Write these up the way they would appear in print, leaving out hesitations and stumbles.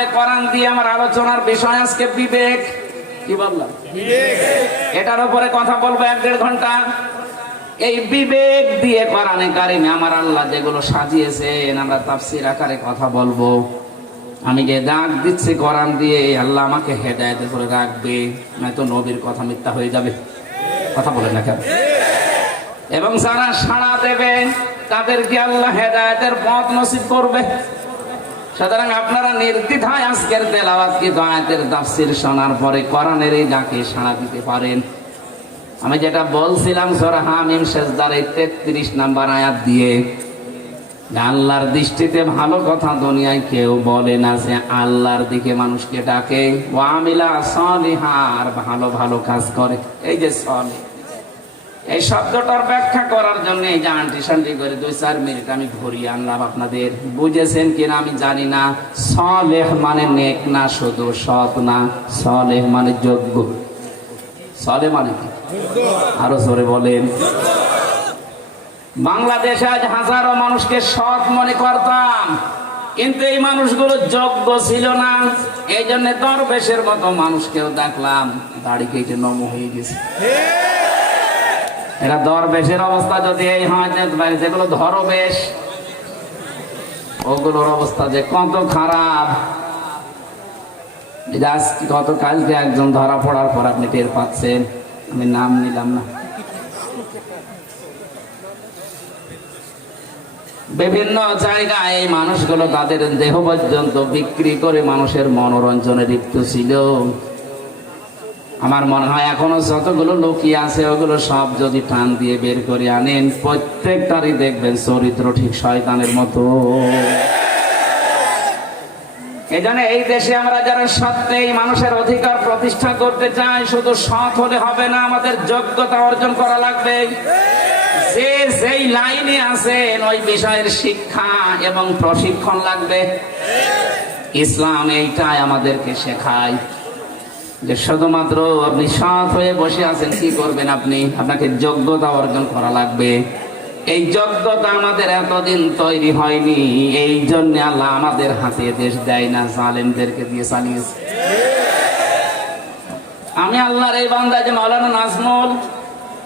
হবে কোরআন দিয়ে। আমার আলোচনার বিষয় আজকে বিবেক। কি বললাম? এটার উপরে কথা বলবো 1-1.5 ঘন্টা। এই বিবেক দিয়ে কোরআনে কারিমে আমার আল্লাহ যেগুলো সাজিয়েছেন, আমরা তাফসীর আকারে কথা বলবো। আমি যে ডাক দিচ্ছি কোরআন দিয়ে, আল্লাহ আমাকে হেদায়েত করে রাখবে, নয়তো নবীর কথা মিথ্যা হয়ে যাবে। কথা বলেন না কেন? এবং যারা সাড়া দেবে তাদেরকে আল্লাহ হেদায়েতের পথ নসিব করবে। সুতরাং আপনারা নির্দ্বিধায় আজকের তেলাওয়াতকৃত আয়াতের তাফসীর শোনার পরে কোরআনের এই ডাকে সাড়া দিতে পারেন। আমি যেটা বলছিলাম সূরা হামিম সেজদার 33 নম্বর আয়াত দিয়ে, আল্লাহর দৃষ্টিতে ভালো কথা দুনিয়ায় কেউ বলে না, যে আল্লাহর দিকে মানুষকে ডাকে, ওয়া আমিলা সালিহা, আর ভালো ভালো কাজ করে। এই যে সালিহ, এই শব্দটার ব্যাখ্যা করার জন্য এই যে আন্টি শান্টি করে 2-4 মিনিট আমি ঘুরিয়ে আনলাম। আপনাদের বুঝেছেন কিনা আমি জানি না। সালেহ মানে নেক না, শুধু সৎ না। সালেহ মানে যোগ্য। সালেহ মানে কি? আরো জোরে বলেন। বাংলাদেশে আজ হাজারো মানুষকে সৎ মনে করতাম, কিন্তু এই মানুষগুলো যোগ্য ছিল না। এই জন্য দরবেশের মতো মানুষকেও দেখলাম দাড়ি কেটে নম হয়ে গেছে। এরা দরবেশের অবস্থা যদি এই হয়, যেগুলো ধরবেশ, ওগুলোর অবস্থা যে কত খারাপ। গতকালকে একজন ধরা পড়ার পর আপনি টের পাচ্ছেন, আমি নাম নিলাম না। বিভিন্ন জায়গায় এই মানুষগুলো তাদের দেহ পর্যন্ত বিক্রি করে মানুষের মনোরঞ্জনে লিপ্ত ছিল। আমার মনে হয় এখনো যতগুলো লোকই আছে, ওগুলো সব যদি টান দিয়ে বের করে আনেন, প্রত্যেকটারই দেখবেন চরিত্র ঠিক শয়তানের মতো। এই জন্য এই দেশে আমরা যারা সত্যি মানুষের অধিকার প্রতিষ্ঠা করতে চাই, শুধু সৎ হলে হবে না, আমাদের যোগ্যতা অর্জন করা লাগবে। যে যেই লাইনে আছেন ওই বিষয়ের শিক্ষা এবং প্রশিক্ষণ লাগবে। ইসলাম এইটাই আমাদেরকে শেখায় যে শুধুমাত্র আপনি সৎ হয়ে বসে আছেন, কি করবেন আপনি? আপনাকে যোগ্যতা অর্জন করা লাগবে। এই যোগ্যতা আমাদের এতদিন তৈরি হয়নি, এই জন্য আল্লাহ আমাদের হাতে দেশ দেয় না, জালেমদেরকে দিয়ে চালিয়েছে। আমি আল্লাহর এই বান্দা যে মাওলানা নাজমুল,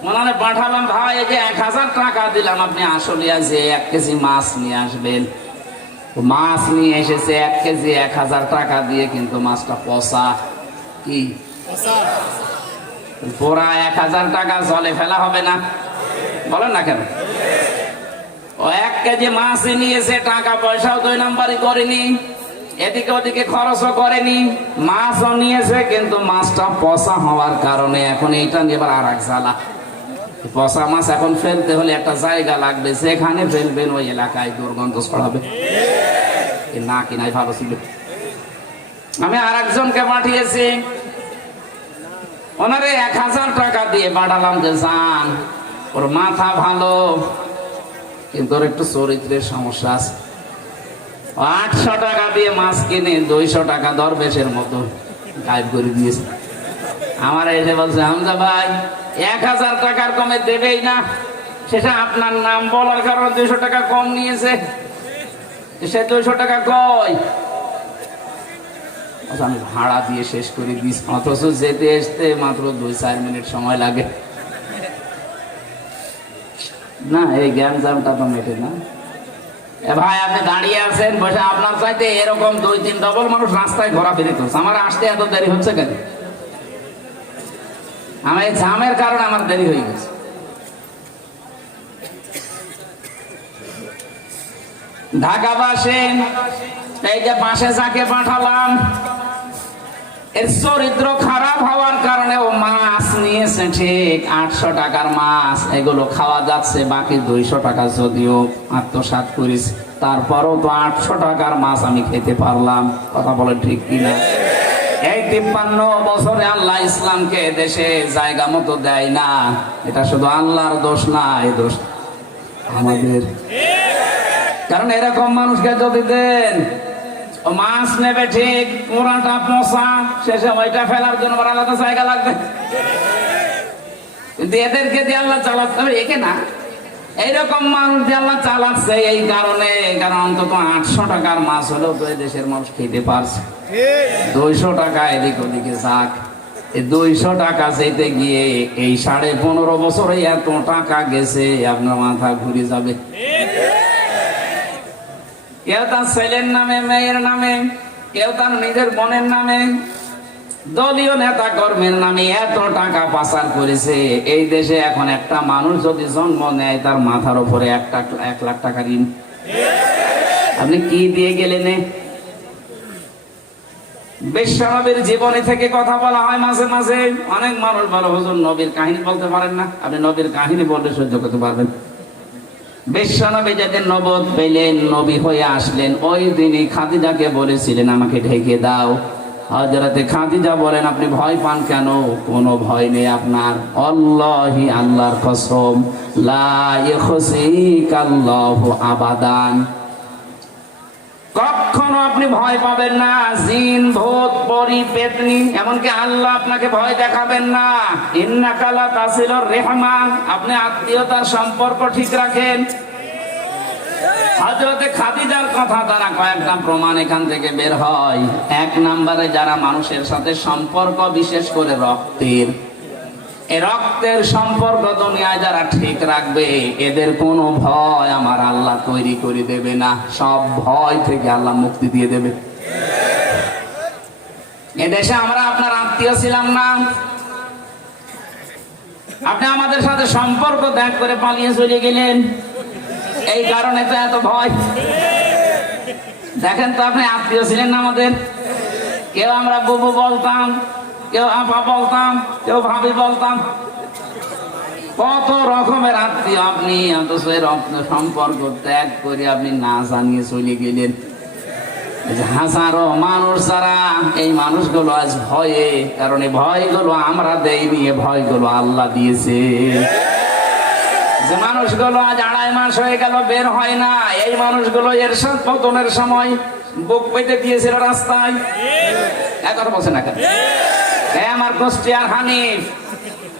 ওনারে পাঠালাম, ভাই এই যে 1000 টাকা দিলাম, আপনি আসলে যে 1 কেজি মাছ নিয়ে আসবেন। মাছ নিয়ে এসেছে 1 কেজি 1000 টাকা দিয়ে, কিন্তু মাছটা পচা। কি পুরা 1000 টাকা জলে ফেলা হবে না? বলেন না কেন? ও 1 কেজি মাছ নিয়েছে, টাকা পয়সাও 2 নাম্বারই করেনি, এদিকে ওদিকে খরচও করেনি, মাছও নিয়েছে, কিন্তু মাছটা পচা হওয়ার কারণে এখন এইটা নিয়ে আর এক জ্বালা। পচা মাছ এখন ফেলতে হলে একটা জায়গা লাগবে, যেখানে ফেলবেন ওই এলাকায় দুর্গন্ধ ছড়াবে। না কিনাই ভালো ছিল। আমি আর একজনকে পাঠিয়েছি, ওনারে 1000 টাকা দিয়ে পাঠালাম যে যান, ওর মাথা ভালো, কিন্তু ওর একটু চরিত্রের সমস্যা আছে। 800 টাকা দিয়ে মাছ কিনে 200 টাকা দরবেশের মতো গায়েব করে দিয়েছে। আমার এসে বলছে, হামজা ভাই 1000 টাকার কমে দেবেই না, সেটা আপনার নাম বলার কারণে 200 টাকা কম নিয়েছে। সে 200 টাকা কই? আমি ভাড়া দিয়ে শেষ করে দিস, অথচ যেতে আসতে মাত্র 2-4 মিনিট সময় লাগে। না, এই জ্ঞান জামটা তো মেটে না। ভাই আপনি দাঁড়িয়ে আছেন বসে, আপনার চাইতে এরকম 2-3 ডবল মানুষ রাস্তায় ঘোরাফেরি করছে, আমার আসতে এত দেরি হচ্ছে কেন? আমার এই জামের কারণে আমার দেরি হয়ে গেছে। ঢাকা বাসে এই যে বাসে যাকে পাঠালাম, এর চরিত্র খারাপ হওয়ার কারণে ও মাছ নিয়েছে ঠিক 800 টাকার মাছ, এগুলো খাওয়া যাচ্ছে, বাকি 200 টাকা যদিও আত্মসাৎ করিস, তারপরও তো 800 টাকার মাছ আমি খেতে পারলাম। কথা বলেন ঠিক কিনা? এই 53 বছরে আল্লাহ ইসলামকে দেশে জায়গা মতো দেয় না, এটা শুধু আল্লাহর দোষ না, এই দোষ আমাদের। কারণ এরকম মানুষকে যদি দেন, ও মাছ নেবে ঠিক, পুরাটা পচা, শেষে ওইটা ফেলার জন্য আলাদা জায়গা লাগবে। কিন্তু এদেরকে দিয়ে আল্লাহ চালাতে হবে, একে না। এইরকম মানুষ দিয়ে আল্লাহ চালাচ্ছে এই কারণে, কারণ অন্তত 800 টাকার মাছ হলেও তো এই দেশের মানুষ খেতে পারছে। 200 টাকা এদিক ওদিকে যাক, 200 টাকা যেতে গিয়ে এই 15.5 বছরে এত টাকা গেছে, আপনার মাথা ঘুরে যাবে। কেউ তার ছেলের নামে, মেয়ের নামে, কেউ তার নিজের বোনের নামে, দলীয় নেতা কর্মীর নামে এত টাকা পাচার করেছে। এই দেশে এখন একটা মানুষ যদি জন্ম নেয় তার মাথার উপরে 1 লাখ টাকা ঋণ। আপনি কি দিয়ে গেলেন? বিশ্বনবীর জীবনী থেকে কথা বলা হয় মাঝে মাঝে। অনেক মানুষ বলে হুজুর নবীর কাহিনী বলতে পারেন না। আপনি নবীর কাহিনী বললে সহ্য করতে পারবেন। বিশ্বনবী যেদিন নবুয়ত পেলেন, নবী হয়ে আসলেন, ওই দিনই খাদিজাকে বলেছিলেন আমাকে ঢেকে দাও। হযরতে খাদিজা বলেন আপনি ভয় পান কেন? কোনো ভয় নেই আপনার, আল্লাহি আল্লাহর কসম, লা ইখসিকাল্লাহু আবাদান, কখনো আপনি ভয় পাবেন না। জিন, ভূত, পরী, পেতনি, এমনকি আল্লাহ আপনাকে ভয় দেখাবেন না। ইন্নাকা লা তাসিলুর রিহমা, আপনি আত্মীয়তার সম্পর্ক ঠিক রাখেন। হযরতে খাদিজার কথা দ্বারা কয়েকটা প্রমাণ এখান থেকে বের হয়। 1 নম্বরে যারা মানুষের সাথে সম্পর্ক, বিশেষ করে রক্তের, এই রক্তের সম্পর্ক দুনিয়ায় যারা ঠিক রাখবে, এদের কোনো ভয় আমার আল্লাহ তৈরি করে দেবে না। সব ভয় থেকে আল্লাহ মুক্তি দিয়ে দেবে। এদেশে আমরা আপনার আত্মীয় ছিলাম না, আপনি আমাদের সাথে সম্পর্ক ত্যাগ করে পালিয়ে চলে গেলেন, এই কারণে তো এত ভয়। দেখেন তো, আপনি আত্মীয় ছিলেন না আমাদের। কেউ আমরা বুবু বলতাম, কেউ আপা বলতাম, কেউ ভাবি বলতাম, কত রকমের আত্মীয় আপনি। অথচ রক্ত সম্পর্ক ত্যাগ করে আপনি না জানিয়ে চলে গেলেন। হাজারো মানুষ যারা, এই মানুষগুলো আজ ভয়ে, কারণ এই ভয়গুলো আমরা দেইনি, এই ভয়গুলো আল্লাহ দিয়েছে। যে মানুষগুলো আজ 2.5 মাস হয়ে গেল বের হয় না, এই মানুষগুলো এরশাদ পতনের সময় বুক পেতে দিয়েছিল রাস্তায়। কথা বলছে না কেন? আমার কুষ্টিয়ার হানিফ,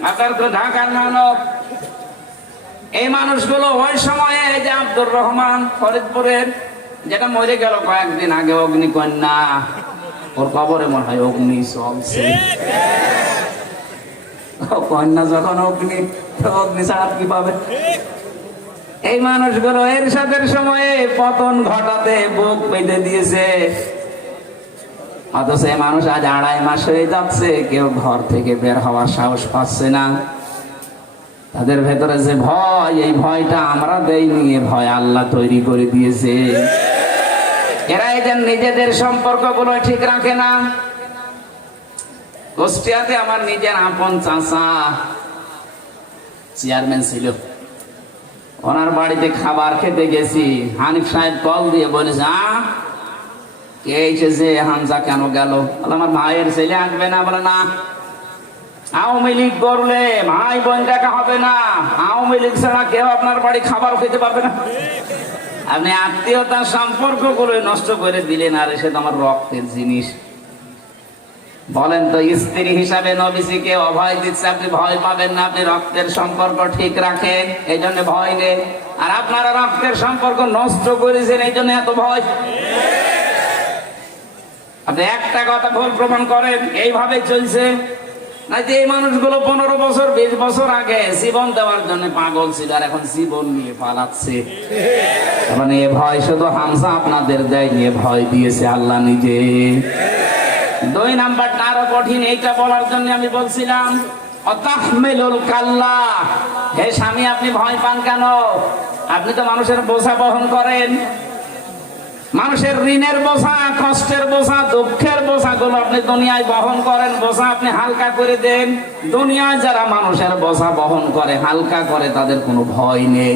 আপনার তো ঢাকার মানব, এই মানুষগুলো ওই সময়ে, যে আব্দুর রহমান ফরিদপুরের, যেটা মরে গেল কয়েকদিন আগে, অগ্নিকন্যা, ওর কবরে মনে হয় অগ্নি চলছে। কন্যা যখন অগ্নি, অগ্নি ছাড়া কি পাবে? এই মানুষগুলো এরশাদের সময়ে পতন ঘটাতে বুক পেতে দিয়েছে। অথচ এই মানুষ আজ 2.5 মাস হয়ে যাচ্ছে, কেউ ঘর থেকে বের হওয়ার সাহস পাচ্ছে না। তাদের ভেতরে যে ভয়, এই ভয়টা আমরা দেইনি, এ ভয় আল্লাহ তৈরি করে দিয়েছে। এরা এদের নিজেদের সম্পর্কগুলো ঠিক রাখে না। কুষ্টিয়াতে আমার নিজের আপন চাচা চেয়ারম্যান ছিল, ওনার বাড়িতে খাবার খেতে গেছি। হানিফ সাহেব কল দিয়ে বলেছে, কে এসেছে, হামজা কেন গেল? আমার ভাইয়ের ছেলে আসবে না। বলে না, আওয়ামী লীগ করলে ভাই বোন দেখা হবে না, আওয়ামী লীগ ছাড়া কেউ আপনার বাড়ি খাবার খেতে পারবে না। আপনি আত্মীয়তার সম্পর্ক গুলো নষ্ট করে দিলেন, আর সে তো আমার রক্তের জিনিস। বলেন তো, স্ত্রী হিসাবে নবীজিকে অভয় দিচ্ছে, আপনি ভয় পাবেন না, আপনি রক্তের সম্পর্ক ঠিক রাখেন, এই জন্য ভয় নেই। আর আপনারা রক্তের সম্পর্ক নষ্ট করেছেন, এই জন্য এত ভয়। আপনি একটা কথা ভুল প্রমাণ করেন, এইভাবে চলছে না যে এই মানুষগুলো 15 বছর 20 বছর আগে জীবন দেওয়ার জন্য পাগল ছিল, আর এখন জীবন নিয়ে পালাচ্ছে। মানে এ ভয় শুধু হামজা আপনাদের দেয়নি, এ ভয় দিয়েছে আল্লাহ নিজে। 2 নাম্বারটা আরো কঠিন, এইটা বলার জন্য আমি বলছিলাম, অতাহমিলুল কাল্লা, হে স্বামী আপনি ভয় পান কেন? আপনি তো মানুষের বোঝা বহন করেন, মানুষের ঋণের বোঝা, কষ্টের বোঝা, দুঃখের বোঝা গুলো আপনি দুনিয়ায় বহন করেন, বোঝা আপনি হালকা করে দেন। দুনিয়ায় যারা মানুষের বোঝা বহন করে, হালকা করে, তাদের কোনো ভয় নেই।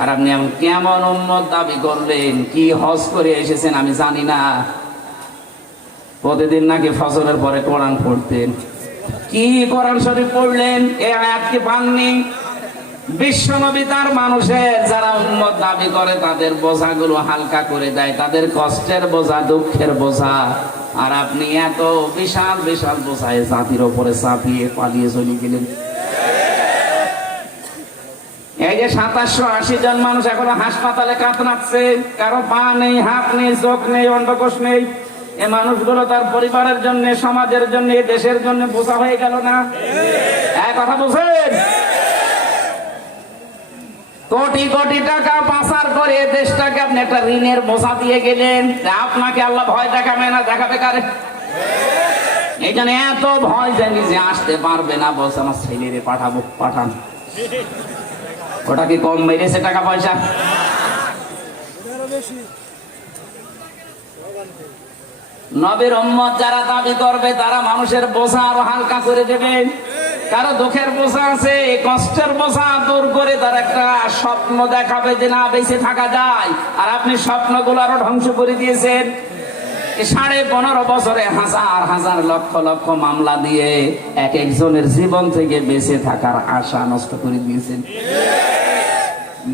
আর আপনি কেমন উম্মত দাবি করলেন? কি হজ করে এসেছেন আমি জানি না, প্রতিদিন নাকি ফজরের পরে কোরআন পড়তেন। কি কোরআন শরীফ পড়লেন? এই আয়াত কি পাননি? বিশ্বনবী তার মানুষের যারা উম্মত দাবি করে তাদের বোঝাগুলো হালকা করে দেয়, তাদের কষ্টের বোঝা, দুঃখের বোঝা। আর আপনি এত বিশাল বিশাল বোঝায় জাতির ওপরে চাপিয়ে পালিয়ে চলে গেলেন। এই যে 2780 জন মানুষ এখনো হাসপাতালে কাতরাচ্ছে, কারো পা নেই, হাত নেই, চোখ নেই, অন্ডকোষ নেই। এই মানুষগুলো তার পরিবারের জন্য, সমাজের জন্য, দেশের জন্য বোঝা হয়ে গেল না? এক কথা বুঝেন? কোটি কোটি টাকা পাচার করে দেশটাকে আপনি একটা ঋণের বোঝা দিয়ে গেলেন। আপনাকে আল্লাহ ভয় দেখাবে না, দেখাবে কারে? এই জন্য এত ভয় জানি যে আসতে পারবে না, বলছে আমার ছেলেরে পাঠাবো, পাঠান। ওটা কি কম মেরেছে টাকা পয়সা? নবীর উম্মত যারা দাবি করবে তারা মানুষের বোঝা আরো হালকা করে দেবে। কারো দুঃখের বোঝা আছে, কষ্টের বোঝা দূর করে তার একটা স্বপ্ন দেখাবে যে না, বেঁচে থাকা যায়। আর আপনি স্বপ্নগুলো আরো ধ্বংস করে দিয়েছেন। 15.5 বছরে হাজার হাজার লক্ষ লক্ষ মামলা দিয়ে এক একজনের জীবন থেকে বেঁচে থাকার আশা নষ্ট করে দিয়েছেন।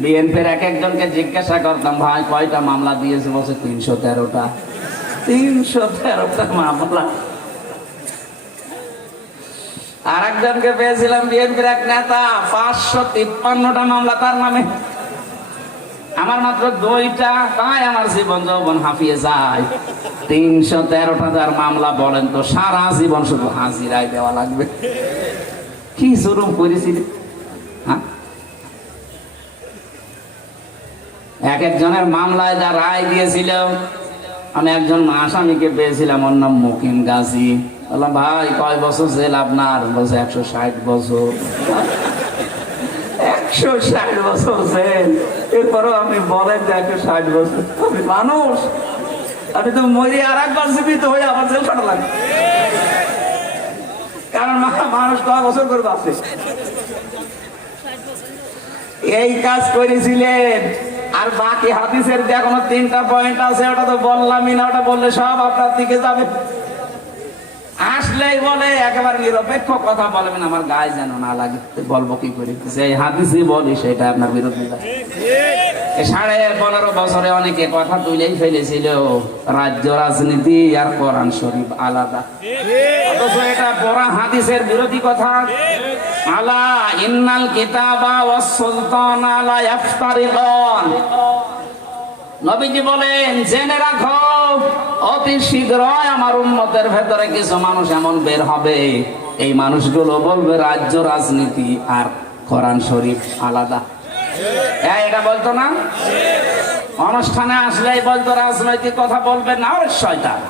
বিএনপির এক একজনকে জিজ্ঞাসা করতাম, ভাই কয়টা মামলা দিয়েছে? বলছে 313টা। 313টা মামলা। আর একজনকে পেয়েছিলাম বিএনপির এক নেতা, 553টা মামলা তার নামে। আমার মাত্র 2টা, তাই আমার জীবন যৌবন হাঁপিয়ে যায়। 313টা যার মামলা, বলেন তো সারা জীবন শুধু হাজিরায় দেওয়া লাগবে। কি জুলুম করেছিল! এক একজনের মামলায় যা রায় দিয়েছিল, আমি একজন আসামিকে পেয়েছিলাম, ওর নাম মুকিম গাজী। বললাম, ভাই কয় বছর জেল আপনার? বলছে 160 বছর। 160 বছর জেল। এরপরও আপনি বলেন যে 160 বছর, আমি মানুষ, আমি তো মরি আর একবার জীবিত হয়ে আবার জেল কাটা লাগে। কারণ মানুষ কয় বছর করে বাঁচে। এই কাজ করেছিলেন। আর বাকি হাদিসের যে এখনো 3টা পয়েন্ট আছে, ওটা তো বললামই না। ওটা বললে সব আপনার দিকে যাবে। আসলেই বলে একেবারে নিরপেক্ষ কথা বলবেন, আমার গায়ে যেন না লাগে। বলবো কি করে? যে হাদিসই বলি সেটা আপনার বিরুদ্ধে। 15.5 বছরে অনেকে কথা তুলেই ফেলেছিল রাজ্য রাজনীতি আর কোরআন শরীফ আলাদা। অথচ এটা পুরা হাদিসের বিরোধী কথা। আলা ইন্নাল কিতাবা ওয়াস সুলতানা লা ইফতারিকান। নবীজি বলেন, জেনে রাখো অতি শীঘ্রই আমার উম্মতের ভেতরে কিছু মানুষ এমন বের হবে, এই মানুষগুলো বলবে রাজ্য রাজনীতি আর কোরআন শরীফ আলাদা। এটা বলতো না? অনুষ্ঠানে আসলেই বলতো রাজনৈতিক কথা বলবেন না, ওরে শয়তান।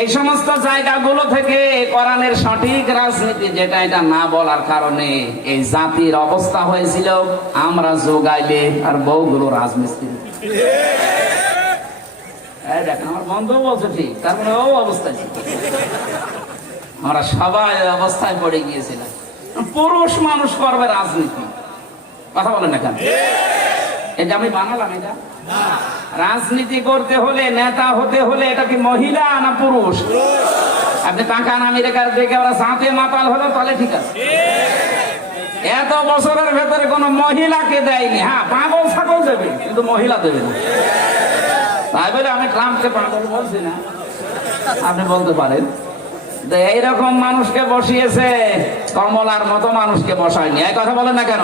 এই সমস্ত জায়গাগুলো থেকে কোরআনের সঠিক রাজনীতি যেটা, এটা না বলার কারণে এই জাতির অবস্থা হয়েছিল আমরা যোগাইলে আর বউগুলো রাজমিস্ত্রি। দেখেন, আমার বন্ধু বলছে ঠিক, তার মানে ও অবস্থায় আমরা সবাই অবস্থায় পড়ে গিয়েছিলাম। পুরুষ মানুষ করবে রাজনীতি, কথা বলেন না কেন? এটা আমি বানালাম? এটা রাজনীতি করতে হলে, নেতা হতে হলে, এটা কি মহিলা না পুরুষ? আপনি তাকান আমেরিকার দিকে, ওরা সাথে মাতাল হলো, তাহলে ঠিক আছে। এত বছরের ভেতরে কোন মহিলাকে দেয়নি। হ্যাঁ, পাগল ছাগল দেবে, কিন্তু মহিলা দেবে না। তাই বলে আমি ট্রাম্পকে পাগল বলছি না, আপনি বলতে পারেন। এইরকম মানুষকে বসিয়েছে, কমলার মতো মানুষকে বসায়নি। এই কথা বলেন না কেন?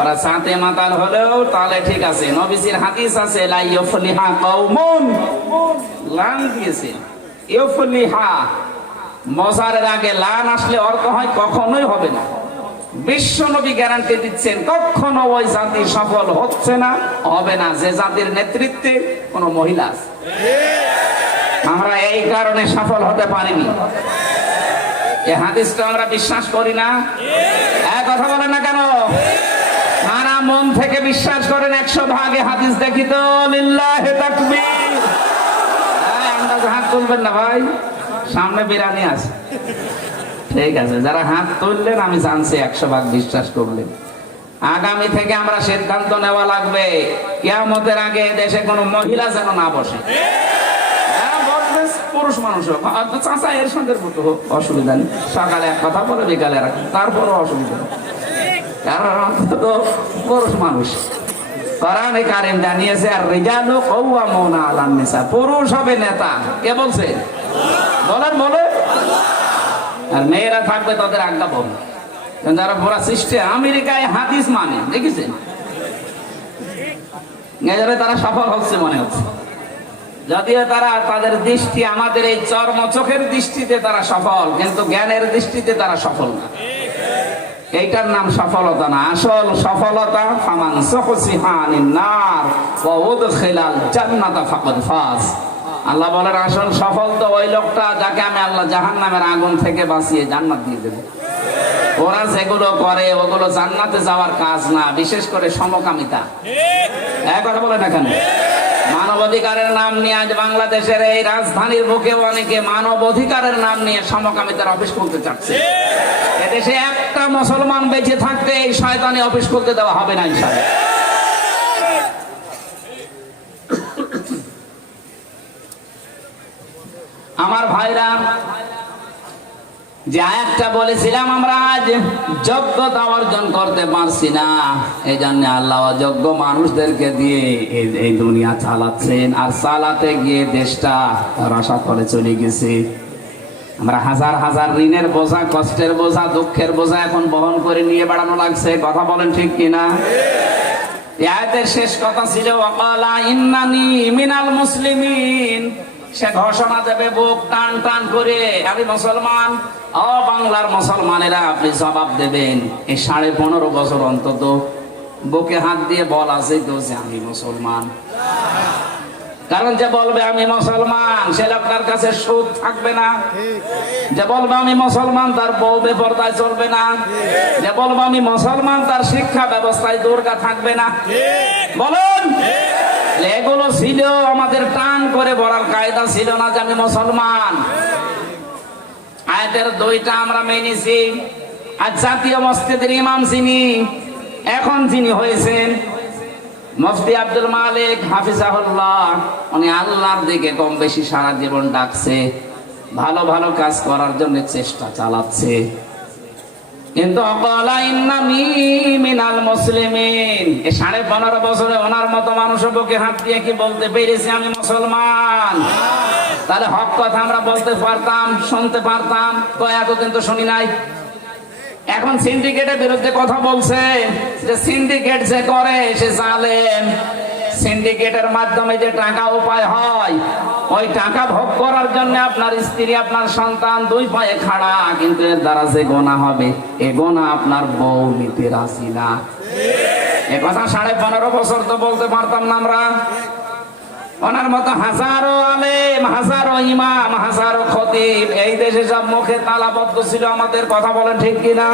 ওরা সাথে মাতাল হলেও তাহলে ঠিক আছে। নবীজির হাদিস আছে, লা ইউফলিহা কওমুন, লান দিয়েছে ইউফলিহা, মজারের আগে লান আসলে অর্থ হয় কখনোই হবে না। বিশ্ব নবী গ্যারান্টি দিচ্ছেন, কখনো ওই জাতি সফল হচ্ছে না, হবে না, যে জাতির নেতৃত্বে কোন মহিলা আছে। আমরা এই কারণে সফল হতে পারিনি। এই হাদিসটা আমরা বিশ্বাস করি না। এক কথা বলেন না কেন? সারা মন থেকে বিশ্বাস করেন 100 ভাগে হাদিস দেখি তো। লিল্লাহি তাকবীর। আন্দাজ হাত তুলবেন না ভাই, সামনে বিরানি আছে। ঠিক আছে, যারা হাত তুললেন আমি জানছি 100 ভাগ বিশ্বাস করলেন। আগামী থেকে আমরা সিদ্ধান্ত নেওয়া লাগবে, কিয়ামতের আগে দেশে কোনো মহিলা যেন না বসে। পুরুষ মানুষ হোক, চাচা এর সঙ্গে অসুবিধা নেই, সকালে এক কথা বলে বিকালে এক, তারপরও অসুবিধা নেই, কারণ তো পুরুষ মানুষ। কোরআনে কারীম জানিয়েছে, আর রিজালু কাওয়ামুনা আলান নিসা, পুরুষ হবে নেতা। কে বলছে? বলেন, বলে। আর মেয়েরা থাকবে তাদের আজ্ঞাবহ। যারা পুরা সৃষ্টি আমেরিকায় হাদিস মানে দেখেছেন, তারা সফল হচ্ছে মনে হচ্ছে, যদিও তারা তাদের দৃষ্টি আমাদের এই চর্ম চোখের দৃষ্টিতে তারা সফল, কিন্তু জ্ঞানের দৃষ্টিতে তারা সফল না। এইটার নাম সফলতা না। আসল সফলতা ফামান সুহসিহা আনিন নার ওয়া উদখিলাল জান্নাতা ফাকাদ ফাজ। আল্লাহ বলেন আসল সফল তো ওই লোকটা যাকে আমি আল্লাহ জাহান্নামের আগুন থেকে বাঁচিয়ে জান্নাত দিয়ে দেব। ওরা যেগুলো করে ওগুলো জান্নাতে যাওয়ার কাজ না, বিশেষ করে সমকামিতা। এক কথা বলে না কেন? মানবাধিকারের নাম নিয়ে আজ বাংলাদেশের এই রাজধানীর বুকে অনেকে মানবাধিকারের নাম নিয়ে সমকামিতার অফিস খুলতে চাচ্ছে। এদেশে একটা মুসলমান বেঁচে থাকতে এই শয়তানি অফিস খুলতে দেওয়া হবে না ইনশাআল্লাহ। আমার ভাইরা, যে আয়াতটা বলেছিলাম আমরা আজ যোগ্যতা অর্জন করতে পারছি না, এই জন্য আল্লাহ অযোগ্য মানুষদেরকে দিয়ে এই দুনিয়া চালাচ্ছেন, আর চালাতে গিয়ে দেশটা রসা করে চলে গেছে। আমরা হাজার হাজার ঋণের বোঝা, কষ্টের বোঝা, দুঃখের বোঝা এখন বহন করে নিয়ে বেড়ানো লাগছে। কথা বলেন ঠিক কিনা? এই আয়াতের শেষ কথা ছিল ওয়াকালা ইন্নানি মিনাল মুসলিমিন। সে ঘোষণা দেবে বুক টান টান করে, আমি মুসলমান। ও বাংলার মুসলমানেরা, আপনি জবাব দেবেন এই 15.5 বছর অন্তত বুকে হাত দিয়ে বলা যেত যে আমি মুসলমান। কারণ যে বলবে আমি মুসলমান সে আপনার কাছে সুদ থাকবে না। যে বলবে আমি মুসলমান তার বউ বেপরদায় চলবে না। যে বলবে আমি মুসলমান তার শিক্ষা ব্যবস্থায় দুর্গা থাকবে না। বলুন, এগুলো ছিল আমাদের টান করে বলার কায়দা ছিল না যে আমি মুসলমান। আয়াতের 2টা আমরা মেনেছি। আর জাতীয় মসজিদের ইমাম যিনি এখন যিনি হয়েছেন মুফতি আব্দুল মালিক হাফিজাহুল্লাহ, উনি আল্লাহর দিকে কম বেশি সারা জীবন ডাকছে, ভালো ভালো কাজ করার জন্য চেষ্টা চালাচ্ছে, কিন্তু ওয়াকালা ইন্নানি মিনাল মুসলিমিন। এই 15.5 বছরে ওনার মতো মানুষ বুকে হাত দিয়ে কি বলতে পেরেছে আমি মুসলমান? তাহলে হক কথা আমরা বলতে পারতাম, শুনতে পারতাম, তো এতদিন তো শুনি নাই। এখন সিন্ডিকেটের বিরুদ্ধে কথা বলছে, যে সিন্ডিকেট যে করে সে জালেম। সিন্ডিকেটের মাধ্যমে যে টাকা উপায় হয়, ওই টাকা ভোগ করার জন্য আপনার স্ত্রী, আপনার সন্তান 2 পায়ে খাড়া, কিন্তু এর দ্বারা যে গোনা হবে এ গোনা আপনার বউ নিতে রাজি না। এ কথা 15.5 বছর তো বলতে পারতাম না আমরা। ওনার মতো হাজারো আলেম, হাজারো ইমাম, হাজারো খতিব এই দেশে সব মুখে তালাবদ্ধ ছিল আমাদের। কথা বলেন ঠিক কিনা?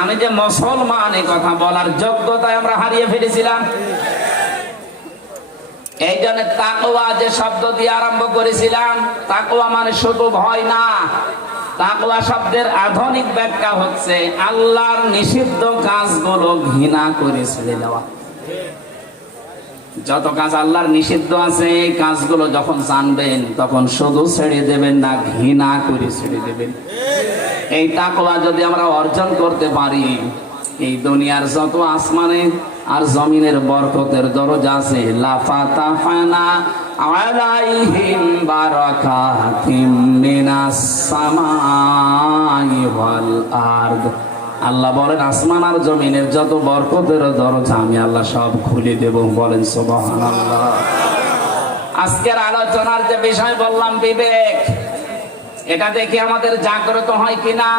আমি যে মুসলমান এই কথা বলার যোগ্যতায় আমরা হারিয়ে ফেলেছিলাম। এই জন্য তাকওয়া যে শব্দ দিয়ে আরম্ভ করেছিলাম, তাকওয়া মানে শুধু ভয় না। তাকওয়া শব্দের আধুনিক ব্যাখ্যা হচ্ছে আল্লাহর নিষিদ্ধ কাজগুলো ঘৃণা করে ছেড়ে দেওয়া। যত কাজ আল্লাহর নিষিদ্ধ আছে এই কাজগুলো যখন জানবেন তখন শুধু ছেড়ে দেবেন না, ঘৃণা করে ছেড়ে দেবেন। এই তাকওয়া যদি আমরা অর্জন করতে পারি, এই দুনিয়ার যত আসমানে আর জমিনের বরকতের দরজা আছে, লাফাতাহানা আলাইহিম বারাকাতিম মিনাস সামাই ওয়াল আরদ। আল্লাহ বলেন আসমান আর জমিনের যত বরকতের দরজা আমি আল্লাহ সব খুলে দেব। বলেন সুবহানাল্লাহ। আজকের আলোচনার যে বিষয় বললাম বিবেক, এটা দেখে আমাদের জাগ্রত হয় কিনা?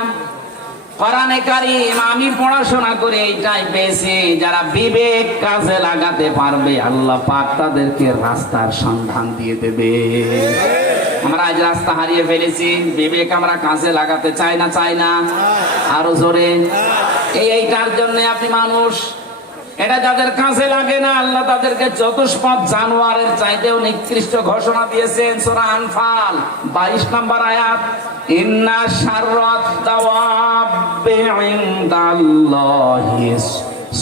কোরআনে কারীম আমি পড়াশোনা করে এইটাই পেয়েছি, যারা বিবেক কাজে লাগাতে পারবে আল্লাহ পাক তাদেরকে রাস্তার সন্ধান দিয়ে দেবে। আমরা আজ রাস্তা হারিয়ে ফেলেছি, বিবেক আমরা কাজে লাগাতে চাই না। চাই না? আরো জোরে। এইটার জন্য আপনি মানুষ, এটা যাদের কাজে লাগে না আল্লাহ তাদেরকে চতুষ্পদ জানোয়ারের চাইতেও নিকৃষ্ট ঘোষণা দিয়েছেন। সূরা আনফাল 22 নম্বর আয়াত, ইন্না শাররাত দাওয়াবি ইনদাল্লাহি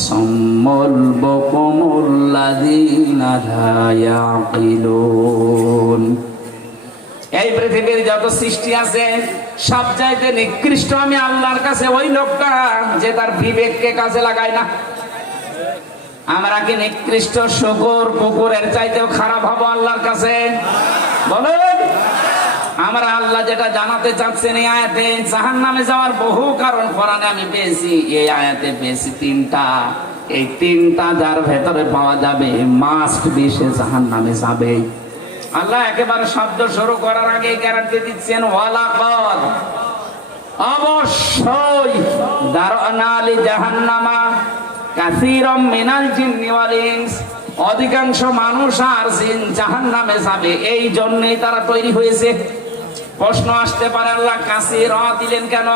সাম্মুল বুকুমুল লাযিনা লা ইয়াকিলুন। এই পৃথিবীর যত সৃষ্টি আছে সব চাইতে নিকৃষ্ট আমি আল্লাহর কাছে ওই লোকটা যে তার বিবেককে কাজে লাগায় না। আমরা কি নিকৃষ্ট শুকর কুকুরের চাইতেও খারাপ হবো আল্লাহর কাছে? বলেন। আমরা আল্লাহ যেটা জানাতে চাচ্ছেন এই আয়াতে, জাহান্নামে যাওয়ার বহু কারণ কোরআনে আমি পেয়েছি, এই আয়াতে পেয়েছি তিনটা। এই তিনটা যার ভেতরে পাওয়া যাবে মাস্ট বি সে জাহান্নামে যাবে। আল্লাহ একেবারে শব্দ শুরু করার আগে গ্যারান্টি দিচ্ছেন, ওয়ালাকাদ, অবশ্যই, দারআনা লি জাহান্নামা কাসীরাম মিনাল জিন্নি ওয়াল ইনস, অধিকাংশ মানুষ আর জিন জাহান্নামে যাবে, এই জন্যই তারা তৈরি হয়েছে। প্রশ্ন আসতে পারে, আল্লাহ কাসীর দিলেন কেন?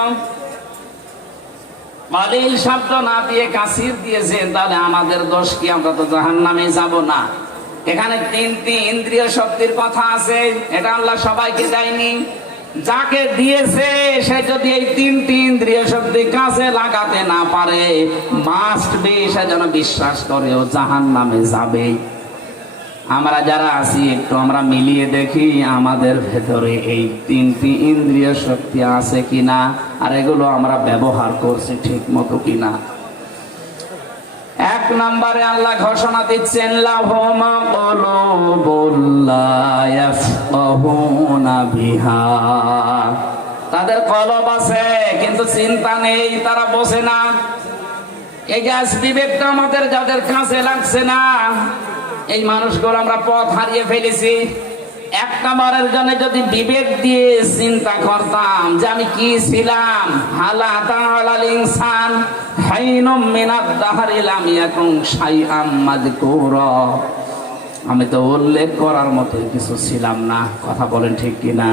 কালিল শব্দ না দিয়ে কাসীর দিয়েছেন, তাহলে আমাদের দোষ কি? আমরা তো জাহান্নামে যাব না। এখানে তিনটি ইন্দ্রিয় শক্তির কথা আছে, এটা আল্লাহ সবাইকে দেয়নি। যাকে দিয়েছে সে যদি এই তিনটি ইন্দ্রিয় শক্তি কাজে লাগাতে না পারে, মাস্ট বি সে যেন বিশ্বাস করে ও জাহান্নামে যাবে। আমরা যারা আছি একটু আমরা মিলিয়ে দেখি আমাদের ভেতরে এই তিনটি ইন্দ্রিয় শক্তি আছে কিনা, আর এগুলো আমরা ব্যবহার করছি ঠিক মতো কিনা। এক নম্বরে আল্লাহ ঘোষণা দিচ্ছেন, লাহুম কুলুবুন লা ইয়াফকাহুনা বিহা, তাদের কলব আছে কিন্তু চিন্তা নেই, তারা বোঝে না। এই গ্যাস বিবেকটা আমাদের যাদের কাছে লাগছে না, এই মানুষগুলো আমরা পথ হারিয়ে ফেলেছি। এক নম্বরের জন্য যদি বিবেক দিয়ে চিন্তা করতাম যে আমি কি ছিলাম, হালা তাআলাল ইনসান হাইনুম মিনাদ দাহরি লাম ইয়াকুন শাইআম মাযকুরা, আমি তো উল্লেখ করার মতো কিছু ছিলাম না। কথা বলেন ঠিক কিনা?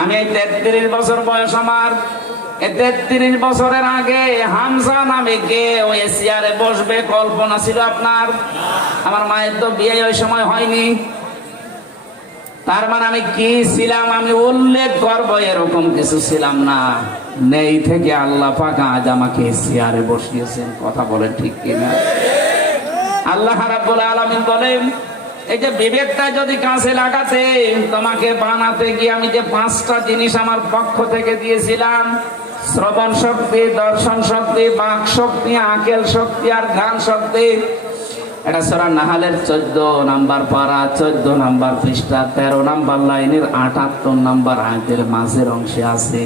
আমি এই 33 বছর বয়স আমার, এই 33 বছরের আগে হামজা নামে কে ওই চেয়ারে বসবে কল্পনা ছিল আপনার? আমার মায়ের তো বিয়ে ওই সময় হয়নি। তার মানে আমি কি ছিলাম আমি উল্লেখ করবো এরকম কিছু ছিলাম না। নেই থেকে আল্লাহ পাক আজ আমাকে চেয়ারে বসিয়েছেন। কথা বলেন ঠিক কিনা? আল্লাহ রাব্বুল আলামিন বলেন, এই যে বিবেকটা যদি কাছে লাগাতে, তোমাকে বানাতে গিয়ে আমি যে 5টা জিনিস আমার পক্ষ থেকে দিয়েছিলাম, শ্রবণ শক্তি, দর্শন শক্তি, বাক শক্তি, আকেল শক্তি আর ঘ্রাণ শক্তি। এটা সূরা নাহালের 14 নাম্বার পারা, 14 নাম্বার পৃষ্ঠা, 13 নাম্বার লাইনের 78 নাম্বার আয়াতের মাঝের অংশে আছে।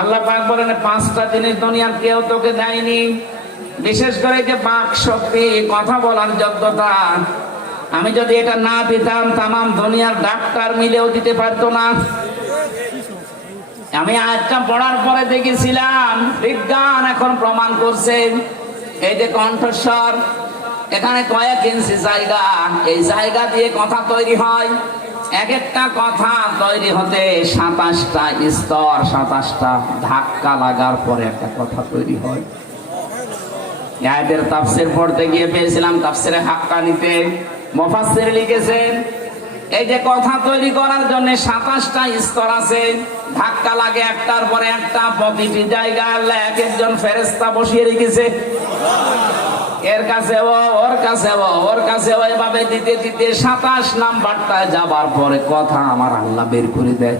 আল্লাহ পাক বলেন, 5টা জিনিস দুনিয়ার কেউ তোকে দেয়নি। বিশেষ করে যে বাক শক্তি, কথা বলার যোগ্যতা, আমি যদি এটা না দিতাম তামাম দুনিয়ার ডাক্তার মিলেও দিতে পারতো না। আমি আয়াতটা পড়ার পরে দেখেছিলাম বিজ্ঞান এখন প্রমাণ করছে, এই যে কণ্ঠস্বর, এখানে কয়েক ইঞ্চি জায়গা, এই জায়গা দিয়ে কথা তৈরি হয়। এক একটা কথা তৈরি হতে 27টা স্তর, 27টা ধাক্কা লাগার পরে একটা কথা তৈরি হয়। আয়াতের তাফসীর পড়তে গিয়ে পেয়েছিলাম তাফসীরে হাক্কানিতে মুফাসসির লিখেছেন, এই যে কথা তৈরি করার জন্য 27টা স্তর আছে, ধাক্কা লাগে একটার পরে একটা, প্রতিটি জায়গায় আল্লাহ এক একজন ফেরেশতা বসিয়ে রেখেছে। এর কাছে ওর কাছে ওর কাছে এভাবে দিতে দিতে 27 নাম্বারটা যাবার পরে কথা আমার আল্লাহ বের করে দেয়।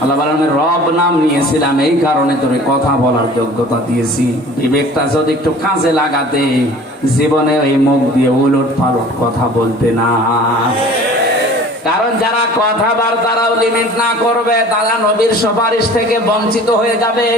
আল্লাহ বলেন, আমি রব নাম নিয়েছিলাম এই কারণে তোরে কথা বলার যোগ্যতা দিয়েছি। বিবেকটা যদি একটু কাজে লাগাতে, জীবনে এই মুখ দিয়ে উলট পালট কথা বলতে না। কারণ যারা কথাবার্তারাও লিমিট না করবে, তারা নবীর সুপারিশ থেকে বঞ্চিত হয়ে যাবে।